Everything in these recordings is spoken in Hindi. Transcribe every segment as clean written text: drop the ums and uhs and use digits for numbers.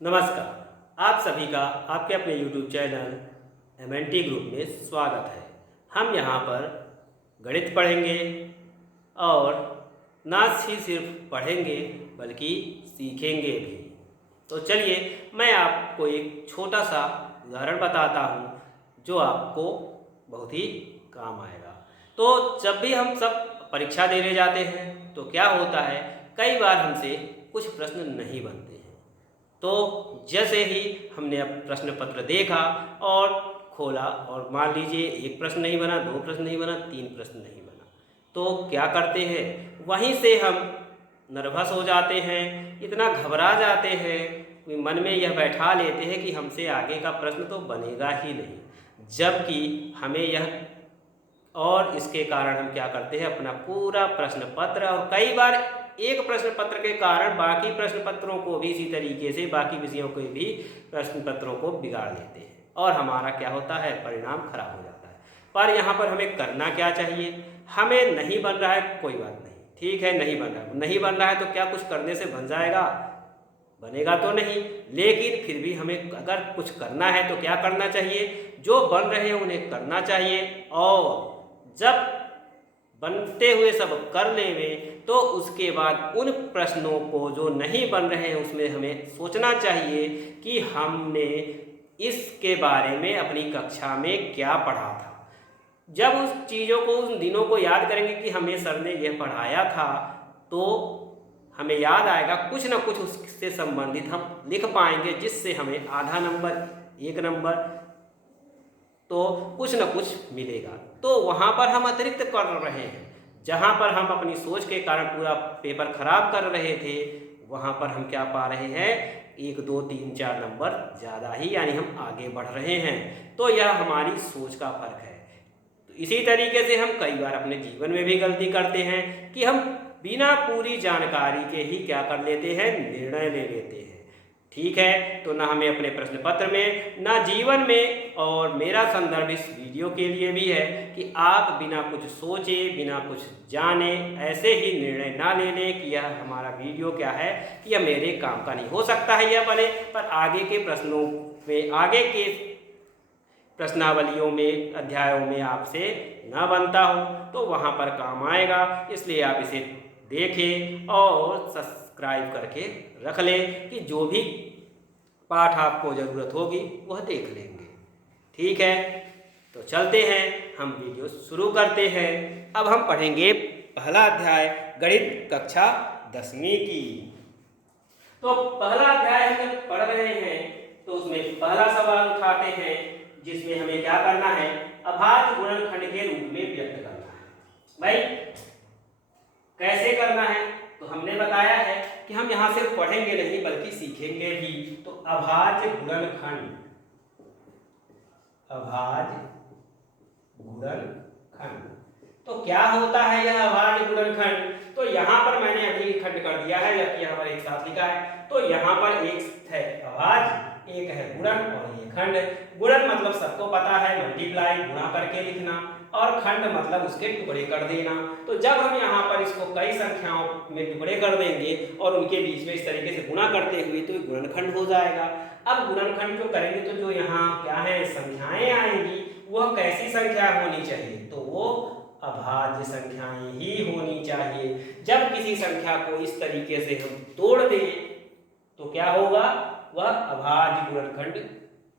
नमस्कार। आप सभी का आपके अपने YouTube चैनल MNT ग्रुप में स्वागत है। हम यहाँ पर गणित पढ़ेंगे और ना ही सिर्फ पढ़ेंगे बल्कि सीखेंगे भी। तो चलिए मैं आपको एक छोटा सा उदाहरण बताता हूँ जो आपको बहुत ही काम आएगा। तो जब भी हम सब परीक्षा देने जाते हैं तो क्या होता है, कई बार हमसे कुछ प्रश्न नहीं बनते हैं। तो जैसे ही हमने अब प्रश्न पत्र देखा और खोला और मान लीजिए एक प्रश्न नहीं बना, दो प्रश्न नहीं बना, तीन प्रश्न नहीं बना, तो क्या करते हैं, वहीं से हम नर्वस हो जाते हैं, इतना घबरा जाते हैं, मन में यह बैठा लेते हैं कि हमसे आगे का प्रश्न तो बनेगा ही नहीं, जबकि हमें यह और इसके कारण हम क्या करते हैं, अपना पूरा प्रश्न पत्र और कई बार एक प्रश्न पत्र के कारण बाकी प्रश्न पत्रों को भी इसी तरीके से बाकी विषयों के भी प्रश्न पत्रों को बिगाड़ लेते हैं और हमारा क्या होता है, परिणाम खराब हो जाता है। पर यहाँ पर हमें करना क्या चाहिए, हमें नहीं बन रहा है कोई बात नहीं, ठीक है, नहीं बन रहा है तो क्या कुछ करने से बन जाएगा, बनेगा तो नहीं, लेकिन फिर भी हमें अगर कुछ करना है तो क्या करना चाहिए, जो बन रहे हैं उन्हें करना चाहिए और जब बनते हुए सब कर लेंगे तो उसके बाद उन प्रश्नों को जो नहीं बन रहे हैं उसमें हमें सोचना चाहिए कि हमने इसके बारे में अपनी कक्षा में क्या पढ़ा था। जब उस चीज़ों को, उन दिनों को याद करेंगे कि हमें सर ने यह पढ़ाया था, तो हमें याद आएगा, कुछ ना कुछ उससे संबंधित हम लिख पाएंगे जिससे हमें आधा नंबर, एक नंबर तो कुछ न कुछ मिलेगा। तो वहाँ पर हम अतिरिक्त कर रहे हैं, जहाँ पर हम अपनी सोच के कारण पूरा पेपर खराब कर रहे थे, वहाँ पर हम क्या पा रहे हैं, 1 2 3 4 नंबर ज़्यादा ही, यानी हम आगे बढ़ रहे हैं। तो यह हमारी सोच का फर्क है। तो इसी तरीके से हम कई बार अपने जीवन में भी गलती करते हैं कि हम बिना पूरी जानकारी के ही क्या कर लेते हैं, निर्णय ले लेते हैं। ठीक है, तो ना हमें अपने प्रश्न पत्र में, ना जीवन में, और मेरा संदर्भ इस वीडियो के लिए भी है कि आप बिना कुछ सोचे, बिना कुछ जाने ऐसे ही निर्णय ना ले लें कि यह हमारा वीडियो क्या है, कि यह मेरे काम का नहीं। हो सकता है यह बने, पर आगे के प्रश्नों में, आगे के प्रश्नावलियों में, अध्यायों में आपसे न बनता हो तो वहाँ पर काम आएगा। इसलिए आप इसे देखें और सब्सक्राइब करके रख लें कि जो भी पाठ आपको ज़रूरत होगी वह देख लेंगे। ठीक है, तो चलते हैं, हम वीडियो शुरू करते हैं। अब हम पढ़ेंगे पहला अध्याय, गणित कक्षा 10वीं की। तो पहला अध्याय हम जब पढ़ रहे हैं तो उसमें पहला सवाल उठाते हैं जिसमें हमें क्या करना है, अभाज्य गुणनखंड के रूप में व्यक्त करना है। भाई कैसे करना है, तो हमने बताया है कि हम यहाँ सिर्फ पढ़ेंगे नहीं बल्कि सीखेंगे भी। तो अभाज्य गुणनखंड, अभाज्य गुणनखंड, तो क्या होता है यह अभाज्य गुणनखंड। तो यहाँ पर मैंने अभी खंड कर दिया है, जबकि यहाँ पर एक साथ लिखा है। तो यहाँ पर एक है अभाज्य, एक है गुणन और ये खंड। गुणन मतलब सबको पता है, मल्टीप्लाई, गुणा करके लिखना, और खंड मतलब उसके टुकड़े कर देना। तो जब हम यहाँ पर इसको कई संख्याओं में टुकड़े कर देंगे और उनके बीच में इस तरीके से गुणा करते हुए तो गुणनखंड हो जाएगा। अब गुणनखंड जो करेंगे तो जो यहाँ क्या है, संख्याएं आएंगी, वह कैसी संख्या होनी चाहिए, तो वो अभाज्य संख्याएं ही होनी चाहिए। जब किसी संख्या को इस तरीके से हम तोड़ दें तो क्या होगा, वह अभाज्य गुणनखंड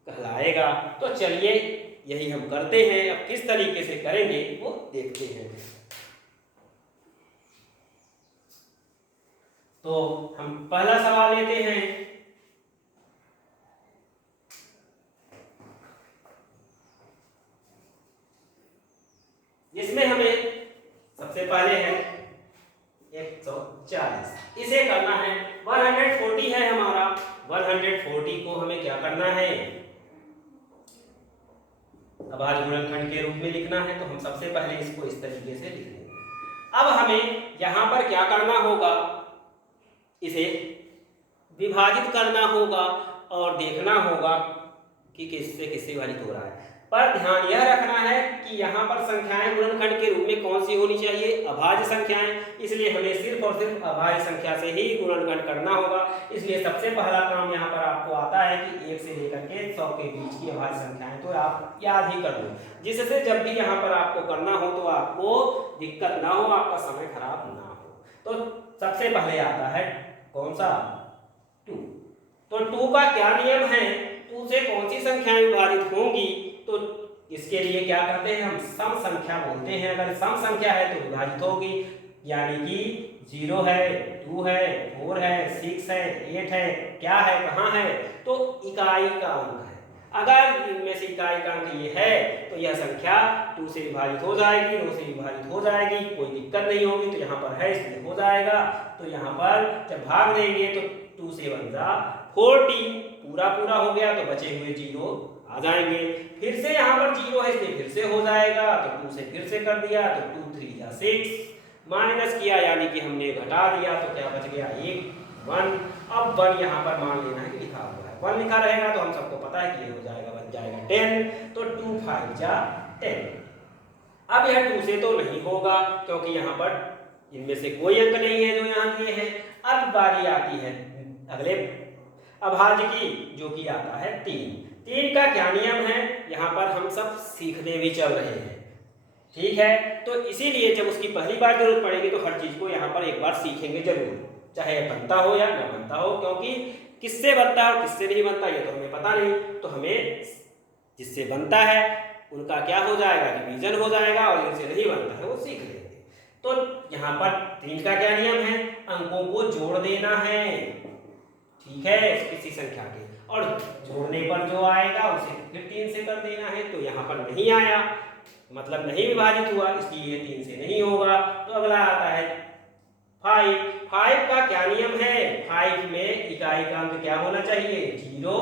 कहलाएगा। तो चलिए यही हम करते हैं। अब किस तरीके से करेंगे वो देखते हैं। तो हम पहला सवाल लेते हैं। जिसमें हमें सबसे पहले है 140, इसे करना है 140 है हमारा। 140 को हमें क्या करना है, अभाज्य गुणनखंड के रूप में लिखना है। तो हम सबसे पहले इसको इस तरीके से लिख देंगे। अब हमें यहाँ पर क्या करना होगा, इसे विभाजित करना होगा और देखना होगा कि किससे किससे विभाजित हो रहा है। पर ध्यान यह रखना है कि यहाँ पर संख्याएं गुणनखंड के रूप में कौन सी होनी चाहिए, अभाज्य संख्याएं। इसलिए हमें सिर्फ और सिर्फ अभाज्य संख्या से ही गुणनखंड करना होगा। इसलिए सबसे पहला काम यहाँ पर आपको आता है कि 1 से लेकर के 100 के बीच की अभाज्य संख्याएं तो आप याद ही कर लो, जिससे जब भी यहाँ पर आपको करना हो तो आपको दिक्कत ना हो, आपका समय खराब ना हो। तो सबसे पहले आता है कौन सा, 2। तो 2 का क्या नियम है, 2 से कौन सी संख्याएं विभाजित होंगी, तो इसके लिए क्या करते हैं हम, सम संख्या बोलते हैं। अगर सम संख्या है तो विभाजित होगी, यानी कि 0 है, 2 है, 4 है, 6 है, 8 है, क्या है, कहाँ है, तो इकाई का अंक है। अगर इनमें से इकाई का अंक ये है तो यह संख्या 2 से विभाजित हो जाएगी, 2 से विभाजित हो जाएगी, कोई दिक्कत नहीं होगी। तो यहाँ पर है इसलिए हो जाएगा। तो यहाँ पर जब भाग देंगे तो 2 से 1 जा 40, पूरा पूरा हो गया तो बचे हुए 0 आ जाएंगे। फिर से यहाँ पर 0 है इसलिए फिर से हो जाएगा, तो 2 से फिर से कर दिया तो 2 3 जा 6, माइनस किया यानी कि हमने घटा दिया तो क्या बच गया 1 1। अब 1 यहाँ पर मान लेना है कि लिखा हुआ है, 1 लिखा रहेगा तो हम सबको पता है कि ये हो जाएगा, बन जाएगा 10। तो 2 5 जा 10। अब यह 2 से तो नहीं होगा क्योंकि यहाँ पर इनमें से कोई अंक नहीं है जो यहाँ दिए हैं। अब बारी आती है अगले अभाज्य की, जो कि आता है 3 का क्या नियम है, यहाँ पर हम सब सीखने भी चल रहे हैं, ठीक है। तो इसीलिए जब उसकी पहली बार जरूरत पड़ेगी तो हर चीज को यहाँ पर एक बार सीखेंगे जरूर, चाहे बनता हो या न बनता हो, क्योंकि किससे बनता है और किससे नहीं बनता ये तो हमें पता नहीं। तो हमें जिससे बनता है उनका क्या हो जाएगा, रिवीजन हो जाएगा, और जिनसे नहीं बनता है वो सीख लेंगे। तो यहाँ पर 3 का क्या नियम है, अंकों को जोड़ देना है, ठीक है, किसी संख्या के, और जोड़ने पर जो आएगा उसे फिर 3 से कर देना है। तो यहाँ पर नहीं आया मतलब नहीं विभाजित हुआ, इसलिए ये 3 से नहीं होगा। तो अगला आता है 5 का क्या नियम है, 5 में इकाई का अंक क्या होना चाहिए, 0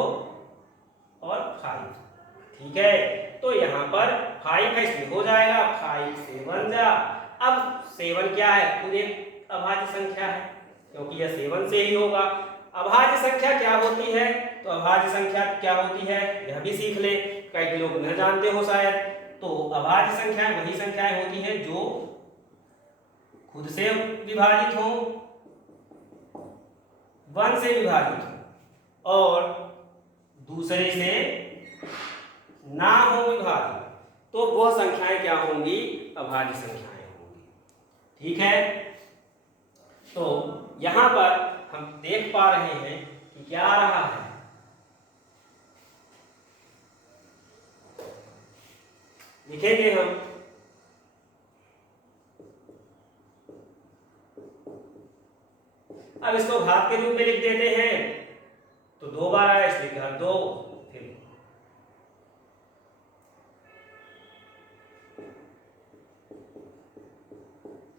और 5, ठीक है। तो यहाँ पर 5 है इसलिए हो जाएगा 5 7 जा। अब 7 क्या है, खुद एक अभाज्य संख्या है क्योंकि यह 7 से ही होगा। अभाज्य संख्या क्या होती है, तो अभाज्य संख्या क्या होती है यह भी सीख ले, कई लोग न जानते हो शायद। तो अभाज्य संख्याएं वही संख्याएं होती हैं जो खुद से विभाजित हो, 1 से विभाजित हो, और दूसरे से ना हो विभाजित, तो वह संख्याएं क्या होंगी, अभाज्य संख्याएं होंगी, ठीक है। तो यहां पर हम देख पा रहे हैं कि क्या आ रहा है, लिखेंगे हम अब इसको घात के रूप में लिख देते हैं। तो 2 बार आया इसलिए घात 2, फिर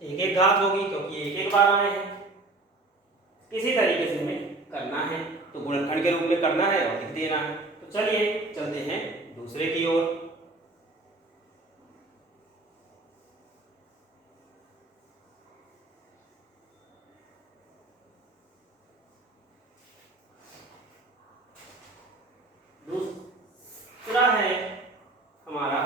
एक एक घात होगी क्योंकि एक एक बार आए हैं। इसी तरीके से हमें करना है, तो गुणनखंड के रूप में करना है और लिख देना है। तो चलिए चलते हैं दूसरे की ओर। दूसरा है हमारा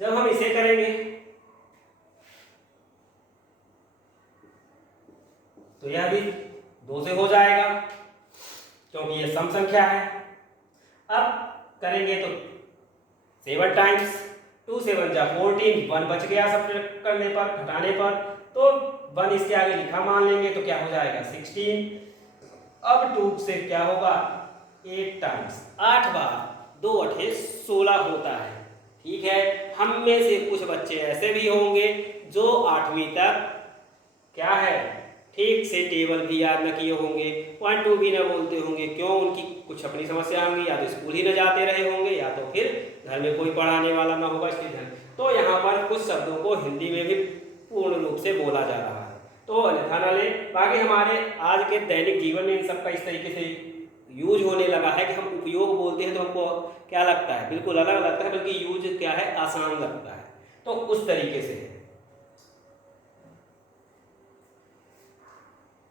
जब हम इसे करेंगे तो यह भी 2 से हो जाएगा क्योंकि यह सम संख्या है। अब करेंगे तो 7 टाइम्स 2 7 जा 14, 1 बच गया सब करने पर, घटाने पर, तो 1 इसके आगे लिखा मान लेंगे तो क्या हो जाएगा 16। अब 2 से क्या होगा 8 टाइम्स 8 बार 2 8 16 होता है, ठीक है। हम में से कुछ बच्चे ऐसे भी होंगे जो 8वीं तक क्या है ठीक से टेबल भी याद न किए होंगे, 1 2 भी न बोलते होंगे, क्यों, उनकी कुछ अपनी समस्या होंगी, या तो स्कूल ही न जाते रहे होंगे या तो फिर घर में कोई पढ़ाने वाला ना होगा, इसलिए तो यहाँ पर कुछ शब्दों को हिंदी में भी पूर्ण रूप से बोला जा रहा है, तो अन्यथा न ले। बाकी हमारे आज के दैनिक जीवन में इन सब का इस तरीके से यूज होने लगा है कि हम उपयोग बोलते हैं तो हमको क्या लगता है, बिल्कुल अलग लगता है, बल्कि यूज क्या है आसान लगता है, तो उस तरीके से।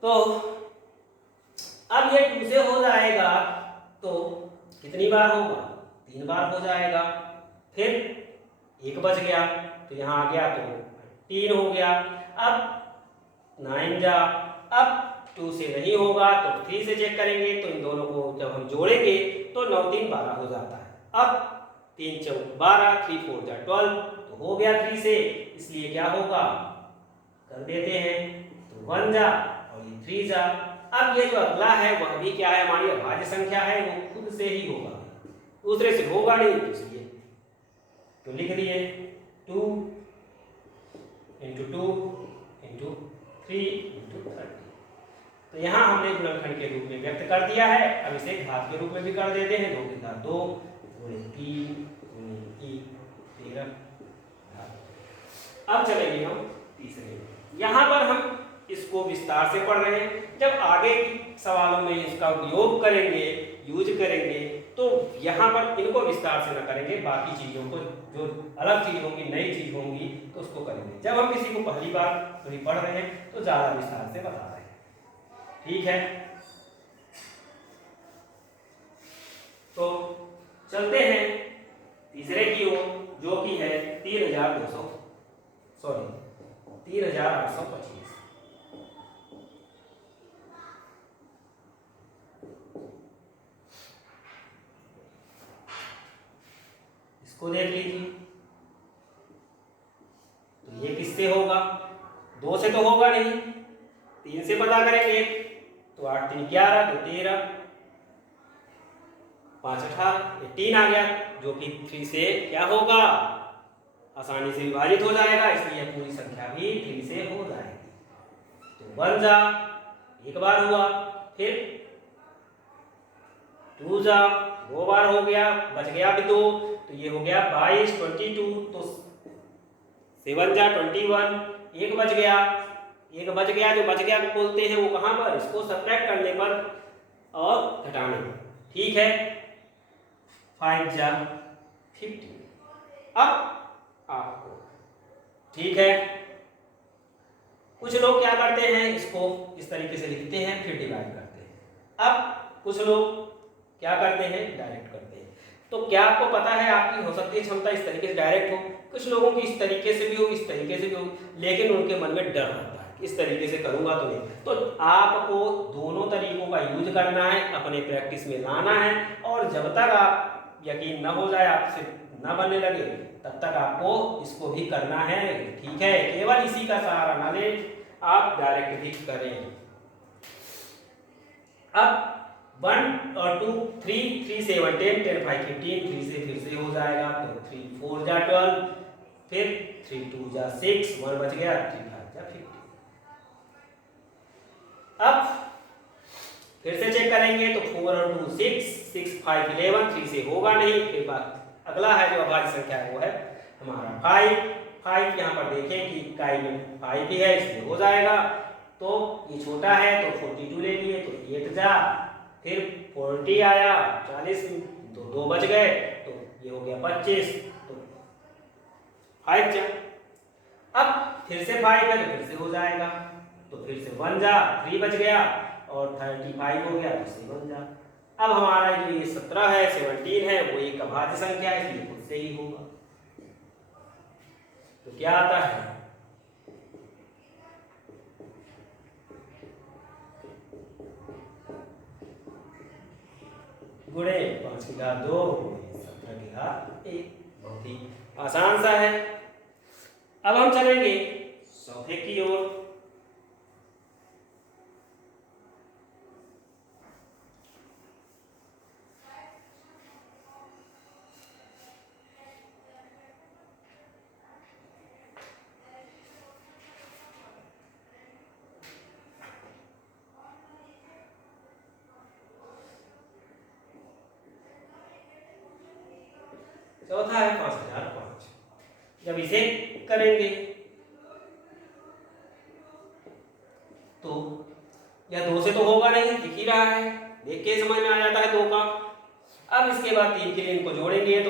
तो अब ये 2 से हो जाएगा तो कितनी बार होगा, 3 बार हो जाएगा। फिर 1 बच गया तो यहाँ आ गया तो 3 हो गया। अब 9 जा, अब 2 से नहीं होगा तो 3 से चेक करेंगे, तो इन दोनों को जब हम जोड़ेंगे तो 9 3 12 हो जाता है। अब 3 4 12, 3 4 जा 12, तो हो गया 3 से, इसलिए क्या होगा कर देते हैं, तो 1 जा और ये 3 जा। अब ये जो अगला है वह भी क्या है, हमारी अभाज्य संख्या है, वो खुद से ही होगा, दूसरे से होगा नहीं, तो इसलिए तो लिख दिए 2 × 2 × 3 × 30। तो यहाँ हमने गुणनखंड के रूप में व्यक्त कर दिया है। अब इसे घात के रूप में भी कर देते हैं, 2 की घात 2 × 3 × 1 13। अब चलेंगे हम तीसरे, यहाँ पर हम इसको विस्तार से पढ़ रहे हैं। जब आगे की सवालों में इसका उपयोग करेंगे, यूज करेंगे, तो यहाँ पर इनको विस्तार से न करेंगे, बाकी चीज़ों को जो अलग चीज़ होंगी, नई चीज़ होंगी तो उसको करेंगे। जब हम किसी को पहली बार कभी पढ़ रहे हैं तो ज़्यादा विस्तार से बता रहे हैं, ठीक है। तो चलते हैं तीसरे की ओर, जो कि है 3825। इसको देख लीजिए, तो ये किससे होगा, 2 से तो होगा नहीं, 3 से पता करेंगे, तो 8 3 11, तो 13, 5 18, ये 3 आ गया, जो कि 3 से क्या होगा, आसानी से विभाजित हो जाएगा, इसलिए पूरी संख्या भी 3 से हो जाएगी। तो 1 जा, 1 बार हुआ, फिर 2 जा, 2 बार हो गया, बच गया भी 2, तो ये हो गया 22 22, तो 7 जा 21, 1 बच गया, जो बच गया को बोलते हैं वो कहाँ पर, इसको सब्ट्रैक्ट करने पर और घटाने पर, ठीक है। 5 जा 50। अब आपको ठीक है, कुछ लोग क्या करते हैं, इसको इस तरीके से लिखते हैं फिर डिवाइड करते हैं। अब कुछ लोग क्या करते हैं, डायरेक्ट करते हैं। तो क्या आपको पता है, आपकी हो सकती है क्षमता इस तरीके से डायरेक्ट हो, कुछ लोगों की इस तरीके से भी हो, इस तरीके से भी हो, लेकिन उनके मन में डर रहता है, इस तरीके से करूंगा तो नहीं। तो आपको दोनों तरीकों का यूज करना है, अपने प्रैक्टिस में लाना है, और जब तक आप यकीन न हो जाए, आपसे न बनने लगे, तब तक आपको इसको भी करना है, ठीक है। केवल इसी का सहारा न लें, आप डायरेक्ट भी करें। अब 1 और 2 3 3 7 10 10 5 15, 3 से फिर से हो जाएगा, तो 3 4 जा 12, फिर 3 2 जा 6, 1 बच गया, 3 5 जा 50। अब फिर से चेक करेंगे, तो 4 और 2 6, 6 5 11, 3 से होगा नहीं। फिर बात अगला है जो अभाज्य संख्या है वो है हमारा 5 यहाँ पर देखें कि इकाई में 5 ही है, इसलिए हो जाएगा। तो ये छोटा है तो 42 ले लिए, तो 8 जा, फिर 40 आया, 40, तो 2 बच गए, तो ये हो गया 25, तो 5 जा। अब फिर से 5 है तो फिर से हो जाएगा, तो फिर से 1 जा, 3 बच गया, और 35 हो गया, तो 7 जा। अब हमारा जो ये 17 है, 17 है, वो एक अभाज्य संख्या है, इसलिए खुद से ही होगा। तो क्या आता है, गुणे 5 की घात 2 17 की घात 1। बहुत ही आसान सा है। अब हम चलेंगे चौथे की ओर। चौथा है 5005। जब इसे करेंगे तो यह 2 से तो होगा नहीं, दिख ही रहा है, देख के समझ में आ जाता है 2 का। अब इसके बाद 3 के लिए इनको जोड़ेंगे तो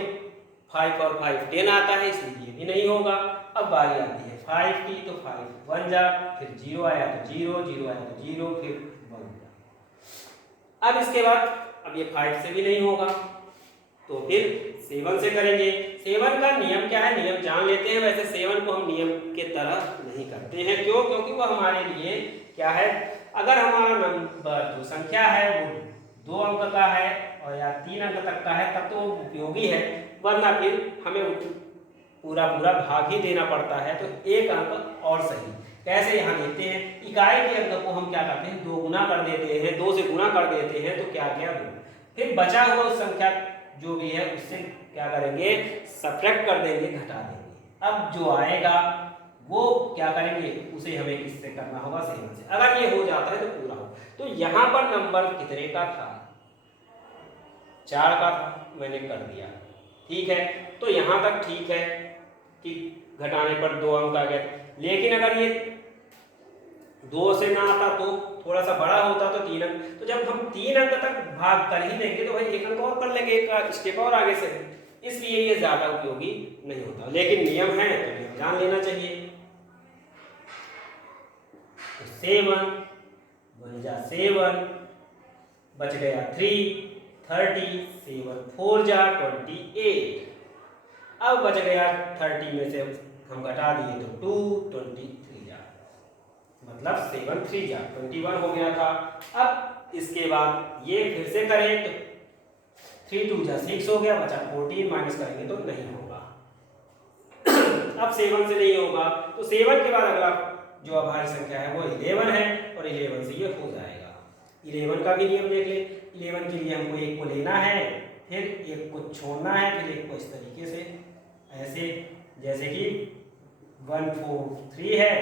5 और 5 10 आता है, इसलिए ये भी नहीं होगा। अब बारी आती है 5 की, तो 5 1 जा, फिर 0 आया तो 0, 0 आया तो 0, फिर 1 जा। अब इसके बाद अब ये 5 से भी नहीं होगा, तो फिर 7 से करेंगे। 7 का नियम क्या है, नियम जान लेते हैं। वैसे 7 को हम नियम के तरह नहीं करते हैं, क्यों? क्योंकि वो हमारे लिए क्या है, अगर हमारा नंबर जो संख्या है वो 2 अंक का है और या 3 अंक तक का है तब तो वो उपयोगी है, वरना फिर हमें पूरा पूरा भाग ही देना पड़ता है। तो 1 अंक और सही। कैसे, यहाँ देखते हैं, इकाई के अंक को हम क्या करते हैं, 2 गुना कर देते हैं, 2 से गुना कर देते हैं, तो क्या गया 2। फिर बचा हुआ उस संख्या जो भी है उससे क्या करेंगे, सब्ट्रैक्ट कर देंगे, घटा देंगे। अब जो आएगा वो क्या करेंगे, उसे हमें किससे करना होगा, 7 से। अगर ये हो जाता है तो पूरा हो। तो यहाँ पर नंबर कितने का था, 4 का था, मैंने कर दिया, ठीक है। तो यहाँ तक ठीक है कि घटाने पर 2 अंक आ गए। लेकिन अगर ये 2 से ना आता तो थोड़ा सा बड़ा होता तो 3 अंक। तो जब हम 3 अंक तक भाग कर ही लेंगे तो भाई 1 अंक और कर लेंगे, एक स्टेप और आगे से। इसलिए ये ज्यादा उपयोगी नहीं होता, लेकिन नियम है तो नियम जान लेना चाहिए। तो 7 1 जा 7, बच गया 3 30, 7 4 जा 28। अब बच गया 30 में से हम घटा दिए तो 2 23 जा, मतलब 7 3 जा 21 हो गया था। अब इसके बाद ये फिर से करें तो 3 2 जा 6 हो गया, बचा 14, माइनस करेंगे तो नहीं होगा। अब 7 से नहीं होगा, तो 7 के बाद अगला जो अभाज्य संख्या है वो 11 है, और 11 से ये हो जाएगा। 11 का भी नियम देख ले। 11 के लिए हमको 1 को लेना है, फिर 1 को छोड़ना है, फिर 1 को इस तरीके से ऐसे, जैसे कि 1 4 3 है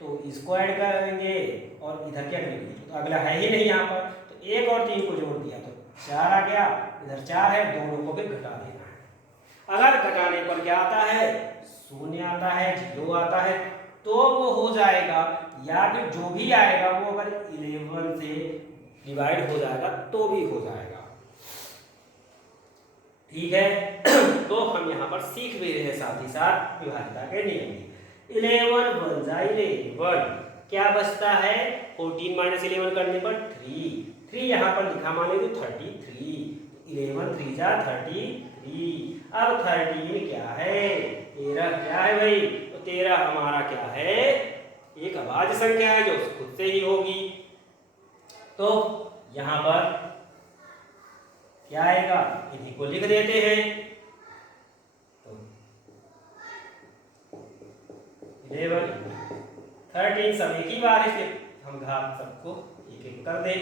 तो इसको ऐड करेंगे और इधर क्या करेंगे, तो अगला है ही नहीं यहाँ पर, तो 1 और 3 को जोड़ दिया तो 4 आ गया, इधर 4 है, दोनों को भी घटा देना है। अगर घटाने पर क्या आता है, 0 आता है, 0 आता है, तो वो हो जाएगा, या फिर जो भी आएगा वो अगर 11 से डिवाइड हो जाएगा तो भी हो जाएगा, ठीक है। तो हम यहाँ पर सीख भी रहे हैं साथ ही साथ विभाज्यता के नियम भी। 11 1 जा 11, क्या बचता है, 14 माइनस 11 करने पर 3 यहाँ पर लिखा, माने तो 33, 11 3 जा 33। अब 13 क्या है, 13 क्या है भाई, तो 13 हमारा क्या है, एक अभाज्य संख्या है जो खुद से ही होगी। तो यहाँ पर क्या आएगा, इन्हीं को लिख देते हैं। तो 11 13 सब एक ही बार, इसलिए हम घात सबको एक एक कर दें।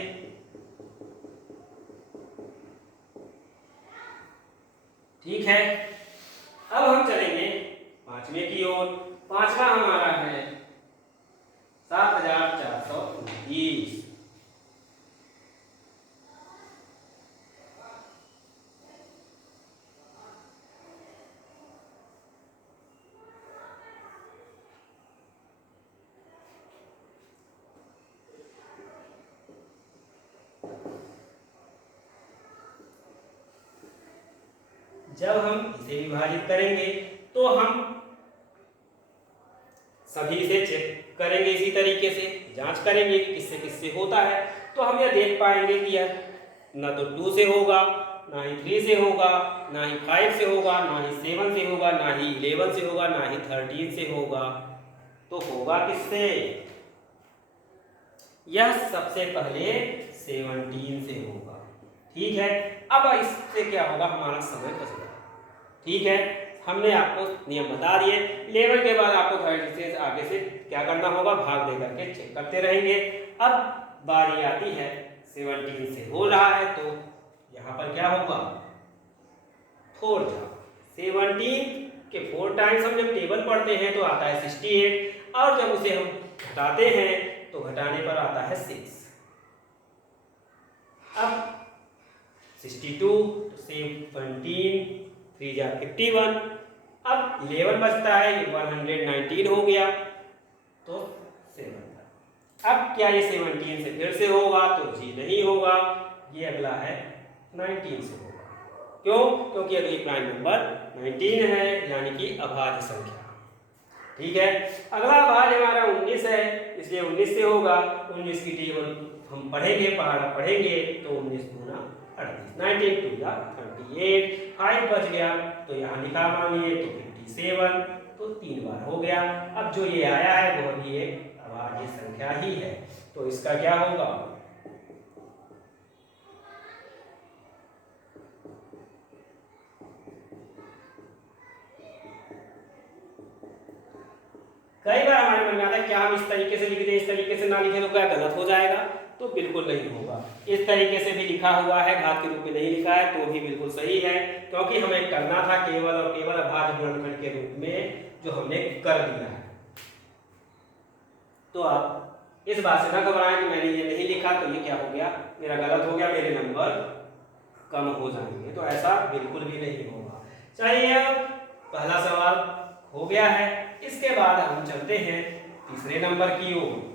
ठीक है, अब हम चलेंगे पांचवें की ओर। पांचवा हमारा है 7429। जब हम इसे विभाजित करेंगे तो हम सभी से चेक करेंगे, इसी तरीके से जांच करेंगे कि किससे किससे होता है। तो हम यह देख पाएंगे कि यार ना तो 2 से होगा, ना ही 3 से होगा, ना ही 5 से होगा, ना ही 7 से होगा, ना ही 11 से होगा, ना ही 13 से होगा। तो होगा किससे, यह सबसे पहले 17 से होगा। ठीक है, अब इससे क्या होगा, हमारा समय बच गया। ठीक है, हमने आपको नियम बता दिए। 11 के बाद आपको 30 से आगे से क्या करना होगा, भाग दे करके चेक करते रहेंगे। अब बारी आती है 17 से हो रहा है, तो यहाँ पर क्या होगा, 4 था। 17 के 4 टाइम्स हम जब टेबल पढ़ते हैं तो आता है 68, और जब उसे हम घटाते हैं तो घटाने पर आता है 6। अब 62 तो 17 3 जा 51। अब 11 बचता है, 119 हो गया, तो 7। अब क्या ये 17 से फिर से होगा, तो जी नहीं होगा, ये अगला है 19 से होगा। क्यों, क्योंकि अगली प्राइम नंबर 19 है, यानी कि अभाज्य संख्या। ठीक है, अगला अभाज्य हमारा 19 है, इसलिए 19 से होगा। 19 की टेबल हम पढ़ेंगे, पहाड़ा पढ़ेंगे तो 19 दूना 38, 19 टू या 38, 5 बच गया तो यहाँ लिखा मानिए तो 57, तो 3 बार हो गया। अब जो ये आया है वो भी एक अभाज्य संख्या ही है, तो इसका क्या होगा, कई बार हमारे मन में आता है क्या हम इस तरीके से लिख दें, इस तरीके से ना लिखें तो क्या गलत हो जाएगा, तो बिल्कुल नहीं होगा। इस तरीके से भी लिखा हुआ है, घात के रूप में नहीं लिखा है तो भी बिल्कुल सही है, क्योंकि हमें करना था केवल और केवल अभाज्य गुणनखंड के रूप में, जो हमने कर दिया है। तो आप इस बात से ना घबराएं कि मैंने ये नहीं लिखा तो ये क्या हो गया, मेरा गलत हो गया, मेरे नंबर कम हो जाएंगे, तो ऐसा बिल्कुल भी नहीं होगा। चलिए अब पहला सवाल हो गया है, इसके बाद हम चलते हैं तीसरे नंबर की ओर।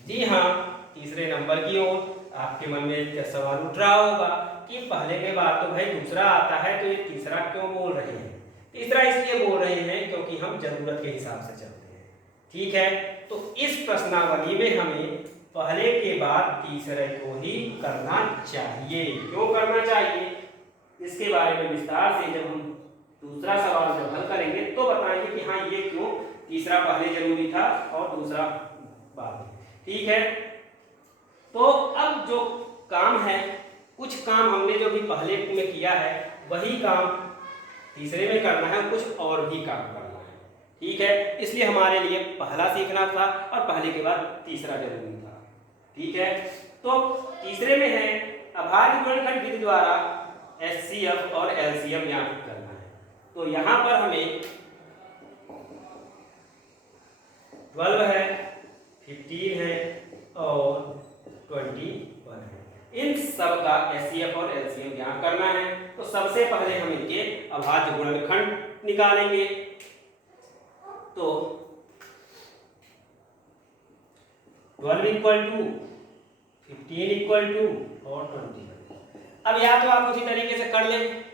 जी हाँ, तीसरे नंबर की ओर आपके मन में क्या सवाल उठ रहा होगा कि पहले के बाद तो भाई दूसरा आता है तो ये तीसरा क्यों बोल रहे हैं। तीसरा इसलिए बोल रहे हैं क्योंकि हम जरूरत के हिसाब से चलते हैं, ठीक है। तो इस प्रश्नावली में हमें पहले के बाद तीसरे को ही करना चाहिए। क्यों करना चाहिए, इसके बारे में विस्तार से जब हम दूसरा सवाल जब हल करेंगे तो बताएंगे कि हाँ ये क्यों तीसरा पहले जरूरी था और दूसरा बाद में, ठीक है। तो अब जो काम है, कुछ काम हमने जो भी पहले में किया है वही काम तीसरे में करना है, कुछ और भी काम करना है, ठीक है। इसलिए हमारे लिए पहला सीखना था और पहले के बाद तीसरा जरूरी था, ठीक है। तो तीसरे में है अभाज्य गुणनखंड विधि द्वारा HCF और LCM ज्ञात करना है। तो यहाँ पर हमें 12 है, 15 है और 21 है, इन सब का HCF और LCM ज्ञात करना है। तो सबसे पहले हम इनके अभाज्य गुणनखंड निकालेंगे। तो 12 इक्वल टू 15 इक्वल टू और 21। अब या तो आप उसी तरीके से कर लें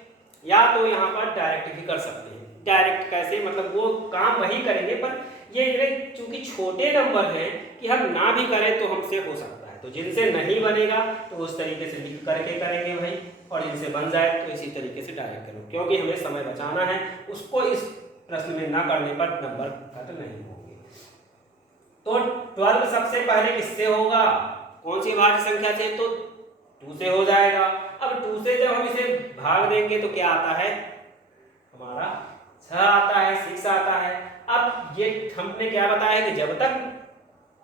या तो यहाँ पर डायरेक्ट भी कर सकते हैं। डायरेक्ट कैसे, मतलब वो काम वही करेंगे पर ये चूंकि छोटे नंबर हैं कि हम ना भी करें तो हमसे हो सकता है, तो जिनसे नहीं बनेगा तो उस तरीके से लिख करके करेंगे भाई, और इनसे बन जाए तो इसी तरीके से डायरेक्ट करो, क्योंकि हमें समय बचाना है। उसको इस प्रश्न में ना करने पर नंबर कट नहीं होंगे। तो 12 सबसे पहले किससे होगा, कौन सी अभाज्य संख्या से, तो 2 से हो जाएगा। अब 2 से जब हम इसे भाग देंगे तो क्या आता है, हमारा 6 आता है, 6 आता है। अब ये हमने क्या बताया है कि जब तक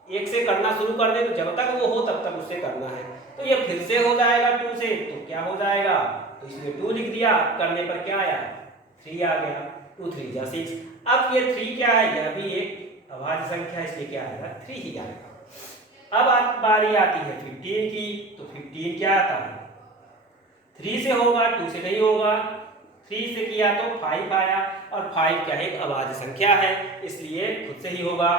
1 से करना शुरू कर दे तो जब तक वो हो तब तक उससे करना है। तो ये फिर से हो जाएगा 2 से, तो क्या हो जाएगा, तो इसलिए 2 लिख दिया, करने पर क्या आया 3 आ गया, 2 3 जा 6। अब ये 3 क्या है, यह भी एक अभाज्य संख्या है, इसलिए क्या आएगा 3 ही आएगा। अब बारी आती है 15 की, तो 15 क्या आता है, 3 से होगा, 2 से नहीं होगा। 3 से किया तो 5 आया, और 5 क्या है, एक अभाज्य संख्या है, इसलिए खुद से ही होगा।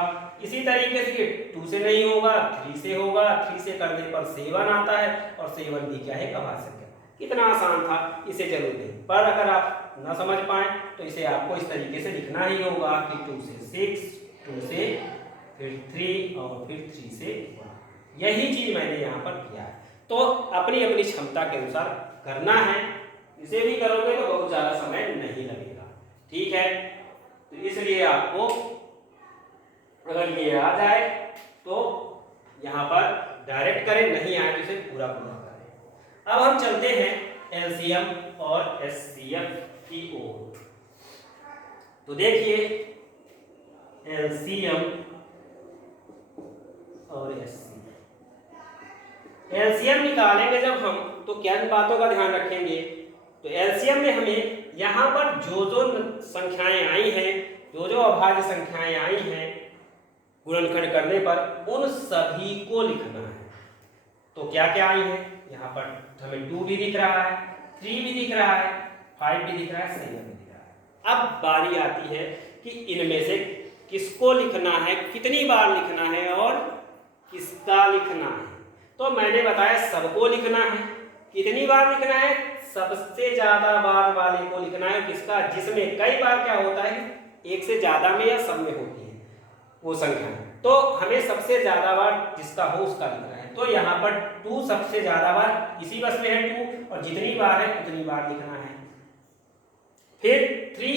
इसी तरीके से 2 से नहीं होगा, 3 से होगा। 3 से करने पर 7 आता है, और 7 भी क्या है, एक अभाज्य संख्या। कितना आसान था, इसे जरूर दें। पर अगर आप ना समझ पाए तो इसे आपको इस तरीके से लिखना ही होगा कि 2 से 6, 2 से फिर 3 और फिर 3 से 1। यही चीज मैंने यहाँ पर किया है। तो अपनी अपनी क्षमता के अनुसार करना है, इसे भी करोगे तो बहुत ज्यादा समय नहीं लगेगा, ठीक है। तो इसलिए आपको अगर ये आ जाए तो यहाँ पर डायरेक्ट करें, नहीं आए तो इसे पूरा पूरा करें। अब हम चलते हैं LCM और HCF की ओर। तो देखिए LCM और HCF, LCM निकालेंगे जब हम तो क्या बातों का ध्यान रखेंगे, तो LCM में हमें यहाँ पर जो जो संख्याएं आई हैं, जो जो अभाज्य संख्याएं आई हैं गुणनखंड करने पर, उन सभी को लिखना है। तो क्या क्या आई है, यहाँ पर हमें 2 भी दिख रहा है, 3 भी दिख रहा है, 5 भी दिख रहा है, 7 भी दिख रहा है। अब बारी आती है कि इनमें से किसको लिखना है, कितनी बार लिखना है और किसका लिखना है। तो मैंने बताया सबको लिखना है। कितनी बार लिखना है, सबसे ज्यादा बार वाले को लिखना है। किसका, जिसमें कई बार क्या होता है, एक से ज्यादा में या सब में होती है, वो संख्या, तो हमें सबसे ज्यादा बार जिसका हो उसका लिखना है। तो यहाँ पर 2 सबसे ज्यादा बार इसी बस में है 2, और जितनी बार है उतनी बार लिखना है। फिर 3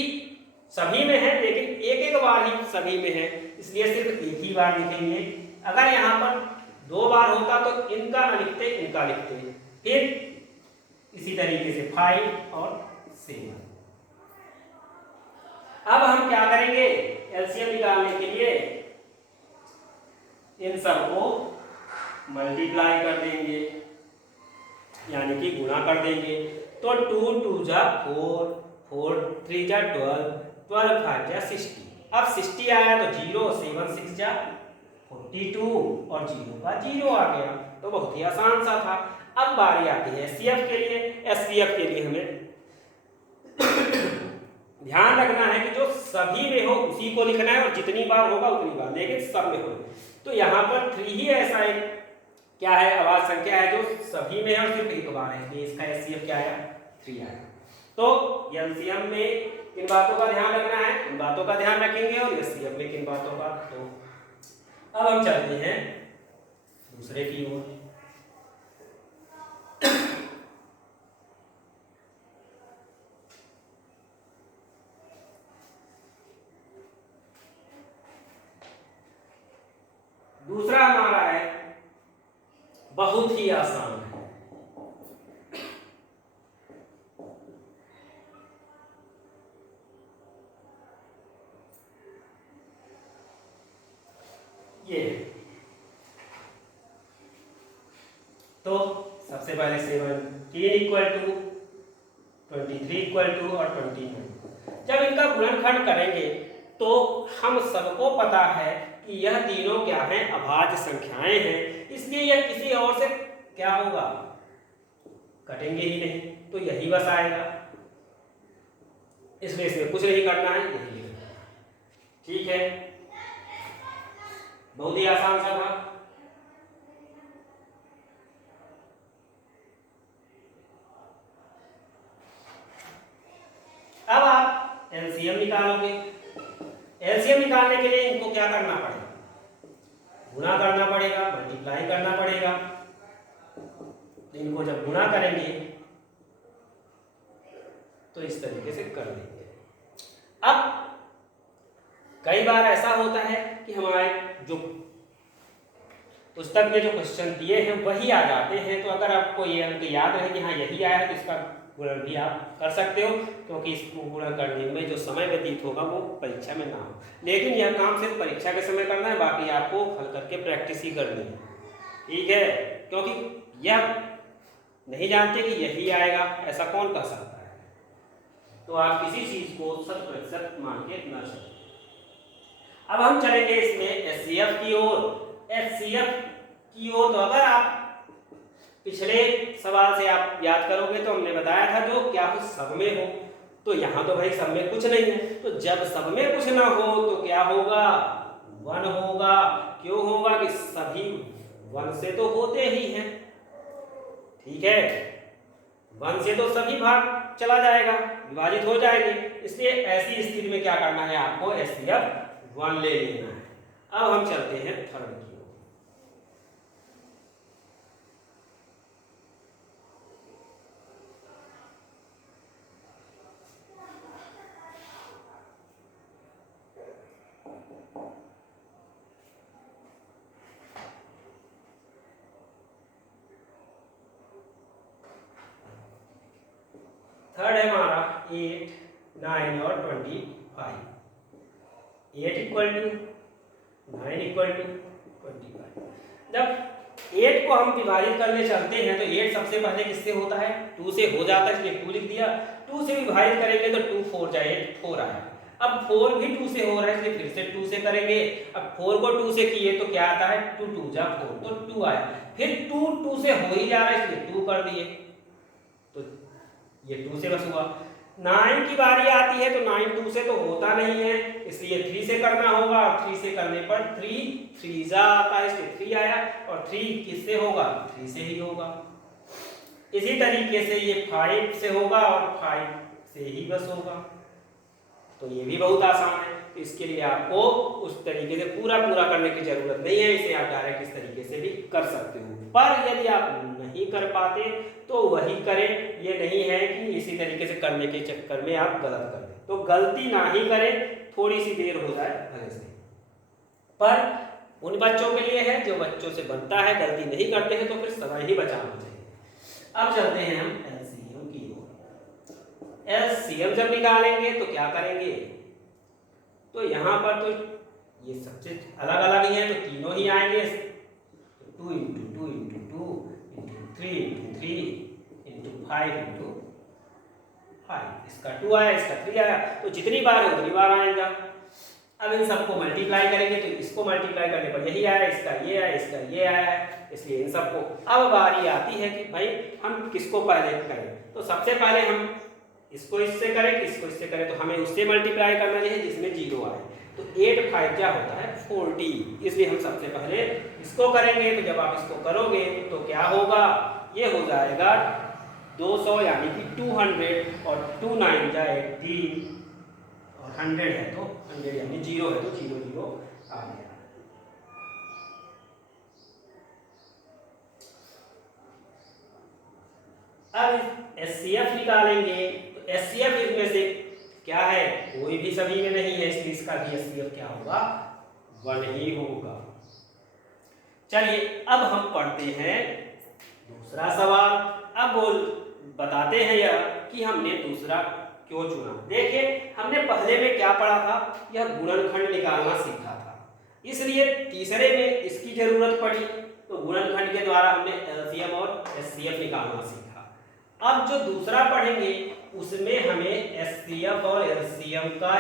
सभी में है लेकिन एक एक बार ही सभी में है, इसलिए सिर्फ एक ही बार लिखेंगे। अगर यहाँ पर 2 बार होता तो इनका ना लिखते, इनका लिखते। फिर इसी तरीके से 5 और 7। अब हम क्या करेंगे, एलसीएम निकालने के लिए इन सबको मल्टीप्लाई कर देंगे, यानी कि गुणा कर देंगे। तो 2 2 जा 4, 4 3 जा 12, 12 5 जा 60। अब 60 आया तो 0, 7 6 जा 42 और 0 का 0 आ गया, तो बहुत ही आसान सा था। अब बारी आती है एचसीएफ के लिए। एचसीएफ के लिए हमें ध्यान रखना है कि जो सभी में हो उसी को लिखना है, और जितनी बार होगा उतनी बार, लेकिन सब में हो। तो यहाँ पर 3 ही ऐसा एक क्या है, आवाज संख्या है जो सभी में है और सिर्फ एक बार है, इसलिए इसका एचसीएफ क्या आया, 3 आया। तो एलसीएम में किन बातों का ध्यान रखना है, इन बातों का ध्यान रखेंगे, और एचसीएफ में किन बातों का। तो अब हम चलते हैं दूसरे की ओर। दूसरा हमारा है बहुत ही आसान है। ये तो सबसे पहले 17 इक्वल टू 23 इक्वल टू और 29। जब इनका गुणनखंड करेंगे तो हम सबको पता है कि यह तीनों क्या हैं, अभाज्य संख्याएं हैं, इसलिए यह किसी और से क्या होगा, कटेंगे ही नहीं, तो यही बस आएगा। इसलिए इसमें कुछ नहीं करना है, यही लिखना है। ठीक है, बहुत ही आसान सा था। अब आप एलसीएम निकालोगे। एलसीएम निकालने के लिए इनको क्या करना पड़ेगा, गुणा करना पड़ेगा, मल्टीप्लाई करना पड़ेगा। इनको जब गुणा करेंगे तो इस तरीके से कर देंगे। अब कई बार ऐसा होता है कि हमारे जो पुस्तक में जो क्वेश्चन दिए हैं वही आ जाते हैं, तो अगर आपको ये अंक याद रहे कि हाँ यही आया है तो इसका गुणन भी आप कर सकते हो, क्योंकि इसको गुणन करने में जो समय व्यतीत होगा वो परीक्षा में ना हो। लेकिन यह काम सिर्फ परीक्षा के समय करना है, बाकी आपको हल करके प्रैक्टिस ही करनी है। ठीक है, क्योंकि यह नहीं जानते कि यही आएगा, ऐसा कौन कह सकता है। तो आप किसी चीज को 100% मान के ना चलें। अब हम चलेंगे इसमें एचसीएफ की ओर। एचसीएफ की ओर तो अगर आप पिछले सवाल से आप याद करोगे तो हमने बताया था जो क्या कुछ सब में हो, तो यहाँ तो भाई सब में कुछ नहीं है, तो जब सब में कुछ ना हो तो क्या होगा, 1 होगा। क्यों होगा कि सभी 1 से तो होते ही हैं। ठीक है, 1 से तो सभी भाग चला जाएगा, विभाजित हो जाएंगे, इसलिए ऐसी स्थिति में क्या करना है, आपको एचसीएफ 1 ले लेना है। अब हम चलते हैं थर्ड की ओर। थर्ड है हमारा 8, 9 और 25। 8 इक्वल टू 9 इक्वल टू 25। जब 8 को हम विभाजित करने चलते हैं तो 8 सबसे पहले किससे होता है, 2 से हो जाता है, इसलिए 2 लिख दिया। 2 से विभाजित करेंगे तो 2 4 जाए 4 आया। अब 4 भी 2 से हो रहा है, इसलिए फिर से 2 से करेंगे। अब 4 को 2 से किए तो क्या आता है, 2 2 जा 4, तो 2 आया। फिर 2 2 से हो ही जा रहा है, इसलिए 2 कर दिए, तो ये 2 से बस हुआ। 9 की बारी आती है तो 9 2 से तो होता नहीं है, इसलिए 3 से करना होगा। 3 से करने पर 3 3 जा आता है, इसलिए 3 आया, और 3 किससे होगा, 3 से ही होगा। इसी तरीके से ये 5 से होगा और 5 से ही बस होगा, तो ये भी बहुत आसान है। तो इसके लिए आपको उस तरीके से पूरा करने की जरूरत नहीं है, इसे आप डायरेक्ट इस तरीके से भी कर सकते हो। पर यदि आप नहीं कर पाते तो वही करें, ये नहीं है कि इसी तरीके से करने के चक्कर में आप गलत कर दें। तो गलती ना ही करें, थोड़ी सी देर हो जाए भले से, पर उन बच्चों के लिए है जो बच्चों से बनता है, गलती नहीं करते हैं तो फिर समय ही बचाना चाहिए। अब चलते हैं हम एलसीएम की ओर। एलसीएम जब निकालेंगे तो क्या करेंगे, तो यहाँ पर तो ये सबसे अलग अलग ही है तो तीनों ही आएंगे, 2 × 2 × 2 × 3 × 3 × 5 × 5, इसका 2 आया, इसका 3 आया, तो जितनी बार है उतनी बार आएगा। अब इन सबको मल्टीप्लाई करेंगे तो इसको मल्टीप्लाई करने पर यही आया, इसका ये आया, इसका ये आया है, इसलिए इन सबको। अब बारी आती है कि भाई हम किसको पहले करें, तो सबसे पहले हम इसको इससे करें, इसको इससे करें, तो हमें उससे मल्टीप्लाई करना चाहिए जिसमें 0 आए। तो 8 × 5 क्या होता है 40, इसलिए हम सबसे पहले इसको करेंगे। तो जब आप इसको करोगे तो क्या होगा, ये हो जाएगा 200 यानी कि 200, और 2 9 जा 18, और 100 है तो 100 यानी 0 है तो 0 0 आ गया। अब एचसीएफ निकालेंगे, तो एचसीएफ इसमें से क्या है, कोई भी सभी में नहीं है, इसलिए इसका भी एचसीएफ क्या होगा 1 ही होगा। चलिए अब हम पढ़ते हैं दूसरा सवाल। अब बताते हैं यह कि हमने दूसरा क्यों चुना। देखिए हमने पहले में क्या पढ़ा था, यह गुणनखंड निकालना सीखा था, इसलिए तीसरे में इसकी जरूरत पड़ी, तो गुणनखंड के द्वारा हमने एलसीएम और एचसीएफ निकालना सीखा। अब जो दूसरा पढ़ेंगे उसमें हमें एचसीएफ और एलसीएम का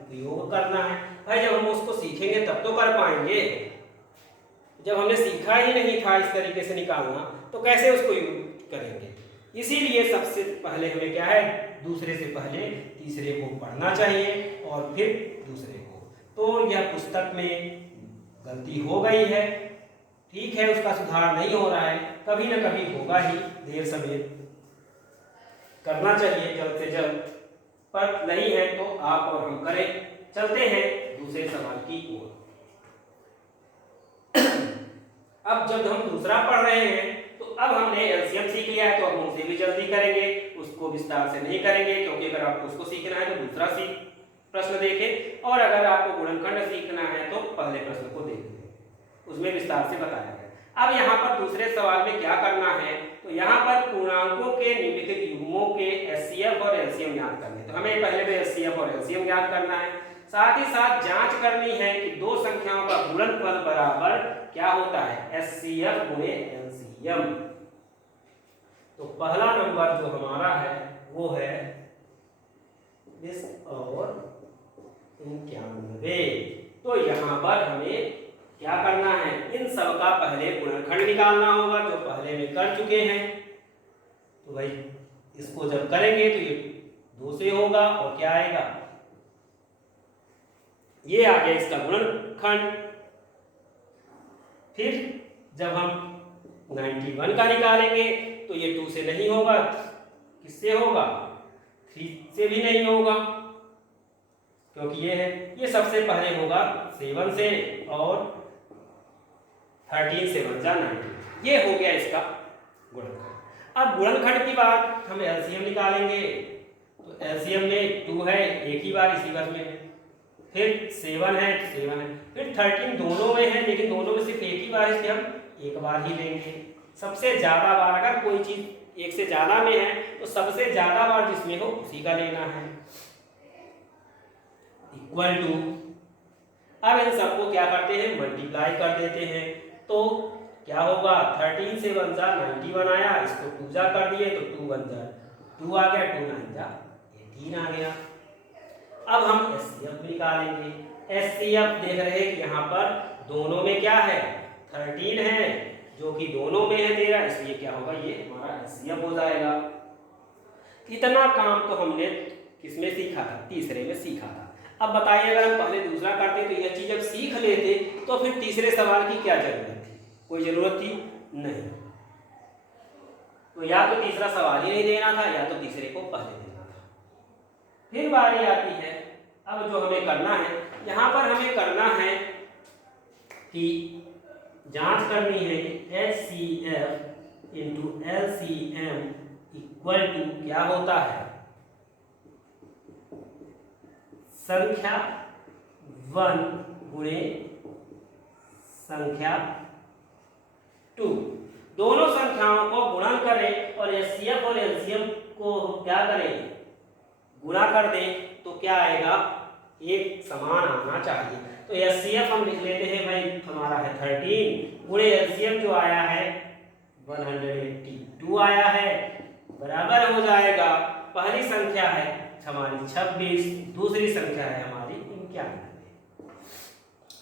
उपयोग करना है। भाई जब हम उसको सीखेंगे तब तो कर पाएंगे, जब हमने सीखा ही नहीं था इस तरीके से निकालना तो कैसे उसको यूज करेंगे। इसीलिए सबसे पहले हमें क्या है, दूसरे से पहले तीसरे को पढ़ना चाहिए और फिर दूसरे को। तो यह पुस्तक में गलती हो गई है, ठीक है, उसका सुधार नहीं हो रहा है, कभी ना कभी होगा ही, देर सवेर करना चाहिए जल्द से जल्द, पर नहीं है तो आप और हम करें। चलते हैं दूसरे सवाल की ओर। अब जब हम दूसरा पढ़ रहे हैं तो अब हमने एलसीएम सीख लिया है, तो अब हम उसे भी जल्दी करेंगे, उसको विस्तार से नहीं करेंगे, क्योंकि अगर आपको उसको सीखना है तो दूसरा प्रश्न देखें, और अगर आपको गुणनखंड सीखना है तो पहले प्रश्न को देख लें, उसमें विस्तार से बताया गया। अब यहाँ पर दूसरे सवाल में क्या करना है, तो यहाँ पर पूर्णांकों के निम्नलिखित युग्मों के एचसीएफ और एलसीएम ज्ञात करने, तो हमें पहले में एचसीएफ और एलसीएम ज्ञात करना है, साथ ही साथ जांच करनी है कि दो संख्याओं का गुणनफल बराबर क्या होता है, एचसीएफ गुणे एलसीएम। तो पहला नंबर जो हमारा है वो है 20 और 91। तो यहाँ पर हमें क्या करना है, इन सब का पहले गुणनखंड निकालना होगा जो पहले में कर चुके हैं। तो भाई इसको जब करेंगे तो ये 2 से होगा, और क्या आएगा, ये आ गया इसका गुणनखंड। फिर जब हम 91 का निकालेंगे तो ये 2 से नहीं होगा, किससे होगा, 3 से भी नहीं होगा, क्योंकि ये है, ये सबसे पहले होगा 7 से, और 13 से 1 जा 90, ये हो गया इसका गुणनखंड। अब गुणनखंड की बात हम एलसीएम निकालेंगे, तो एलसीएम में 2 है, एक ही बार इसी वर्ष में है, फिर 7 है, 7 है, फिर 13 दोनों में है, लेकिन दोनों में सिर्फ एक ही बार, इसलिए हम एक बार ही लेंगे। सबसे ज्यादा बार, अगर कोई चीज एक से ज्यादा में है तो सबसे ज्यादा बार जिसमें हो उसी का लेना है, इक्वल टू। अब इन सबको क्या करते हैं, मल्टीप्लाई कर देते हैं, तो क्या होगा, 13 से 1 जा 91 आया, इसको 2 जा कर दिए तो 2 1 जा 2 आ गया, 2 9 जा 18 आ गया। अब हम एचसीएफ निकालेंगे। एचसीएफ देख रहे हैं कि यहाँ पर दोनों में क्या है, 13 है, जो कि दोनों में है 13, इसलिए क्या होगा, ये हमारा एचसीएफ हो जाएगा। इतना काम तो हमने किसमें सीखा था, तीसरे में सीखा था। अब बताइए अगर हम पहले दूसरा करते तो यह चीज जब सीख लेते तो फिर तीसरे सवाल की क्या जरूरत थी, कोई जरूरत थी नहीं। तो या तो तीसरा सवाल ही नहीं देना था, या तो तीसरे को पहले देना था। फिर बारी आती है अब जो हमें करना है, यहाँ पर हमें करना है कि जांच करनी है कि HCF into LCM equal to क्या होता है, संख्या 1 गुणे संख्या 2। दोनों संख्याओं को गुणन करें और HCF और LCM को क्या करें, गुणा कर दें, तो क्या आएगा, एक समान आना चाहिए। तो HCF हम लिख लेते हैं भाई, हमारा है 13 गुणे LCM जो आया है 182 आया है, बराबर हो जाएगा, पहली संख्या है हमारी 26, दूसरी संख्या है हमारी 91।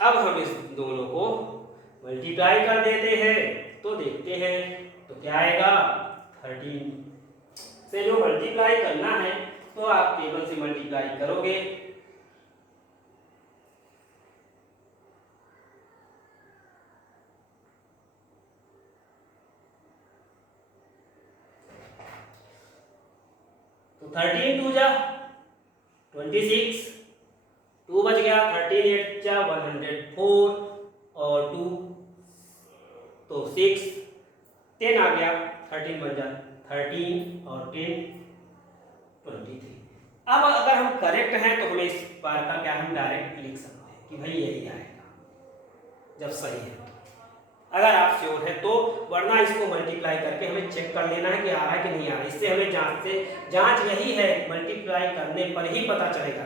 अब हम इस दोनों को मल्टीप्लाई कर देते हैं, तो देखते हैं तो क्या आएगा, 13 से जो मल्टीप्लाई करना है तो आप टेबल से मल्टीप्लाई करोगे, तो 13 2 जा 26, 2 बच गया, 13 8 जा 104 और 2 तो 6, 10 आ गया, 13 बन जा 13 और 10 23। अब अगर हम करेक्ट हैं तो हमें इस बार का क्या, हम डायरेक्ट लिख सकते हैं कि भाई यही आएगा जब सही है। अगर आप श्योर है तो, वरना इसको मल्टीप्लाई करके हमें चेक कर लेना है कि आ रहा है कि नहीं आ रहा है। इससे हमें जांच यही है, मल्टीप्लाई करने पर ही पता चलेगा।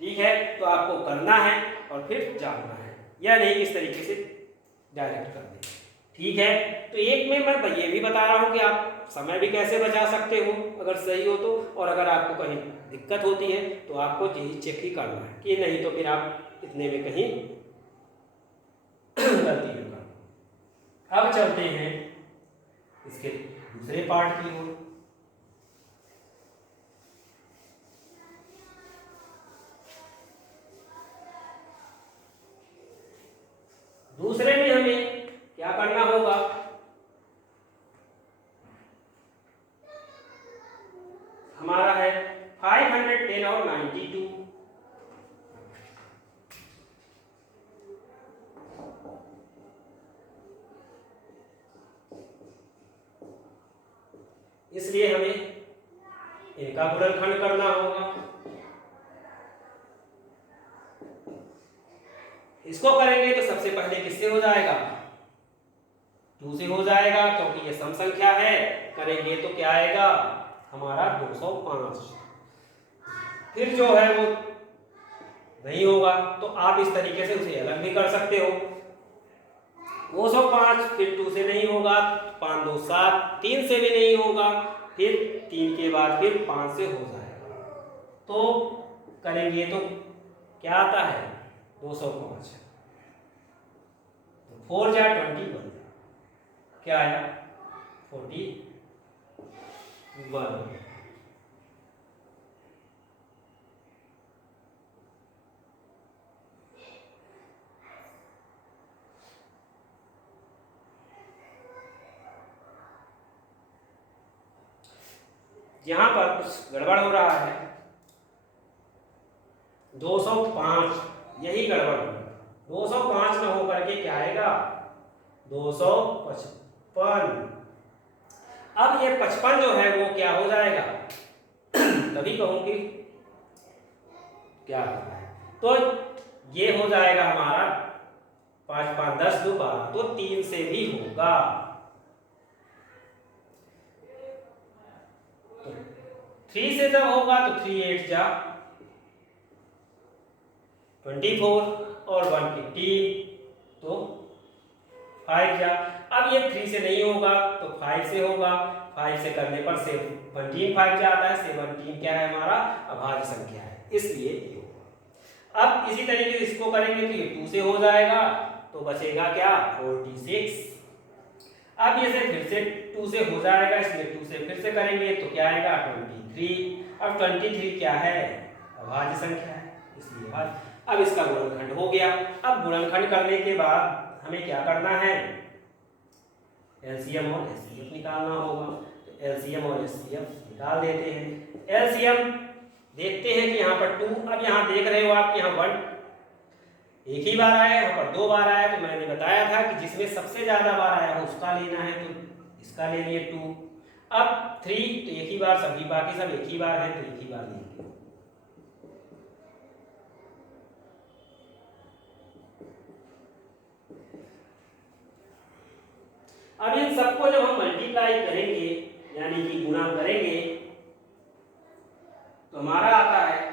ठीक है, तो आपको करना है और फिर जानना है, या नहीं इस तरीके से डायरेक्ट कर दें। ठीक है, तो एक में मैं ये भी बता रहा हूँ कि आप समय भी कैसे बचा सकते हो अगर सही हो तो, और अगर आपको कहीं दिक्कत होती है तो आपको यही चेक ही करना है कि नहीं, तो फिर आप इतने में कहीं गलती होगा। अब चलते हैं इसके दूसरे पार्ट की ओर। दूसरे में हमें क्या करना होगा, हमारा है 510 और 92। इसलिए हमें इनका गुणनखंड करना होगा। इसको करेंगे तो सबसे पहले किससे हो जाएगा, 2 से हो जाएगा, क्योंकि ये सम संख्या है। करेंगे तो क्या आएगा हमारा 205। फिर जो है वो नहीं होगा तो आप इस तरीके से उसे अलग भी कर सकते हो। 205 फिर 2 से नहीं होगा, 5 2 7, 3 से भी नहीं होगा, फिर 3 के बाद फिर 5 से हो जाएगा। तो करेंगे तो क्या आता है 205, 4 जा 21, क्या आया 41। यहां पर कुछ गड़बड़ हो रहा है, 205 यही गड़बड़ होगा। 205 में होकर के क्या आएगा 255। अब ये 55 जो है वो क्या हो जाएगा तभी कहूंगी क्या होता है, तो ये हो जाएगा हमारा 5 5 10 2 12, तो 3 से भी होगा। तो 3 से जब होगा तो 3 8 जा 24 और 115, तो 5 जा। अब ये 3 से नहीं होगा तो 5 से होगा, 5 से करने पर 17 5 जा आता है, 17 क्या है हमारा अभाज्य संख्या है, इसलिए ये होगा। अब इसी तरीके से इसको करेंगे तो ये 2 से हो जाएगा, तो बचेगा क्या 46। अब ये से फिर से 2 से हो जाएगा, इसलिए 2 से फिर से करेंगे तो क्या आएगा 23। अब 23 क्या है अभाज्य संख्या है, इसलिए भाज्य। अब इसका गुणनखंड हो गया। अब गुणनखंड करने के बाद हमें क्या करना है, एलसीएम और एचसीएफ निकालना होगा। तो एलसीएम और एचसीएफ निकाल देते हैं। एलसीएम देखते हैं कि यहाँ पर 2, अब यहाँ देख रहे हो आप कि यहाँ 1 एक ही बार आया, यहाँ पर 2 बार आया, तो मैंने बताया था कि जिसमें सबसे ज़्यादा बार आया हो उसका लेना है, तो इसका ले लिए 2। अब 3 तो एक ही बार, सभी बाकी सब एक ही बार है तो एक ही बार लेंगे। अब इन सबको जब हम मल्टीप्लाई करेंगे यानी कि गुणा करेंगे तो हमारा आता है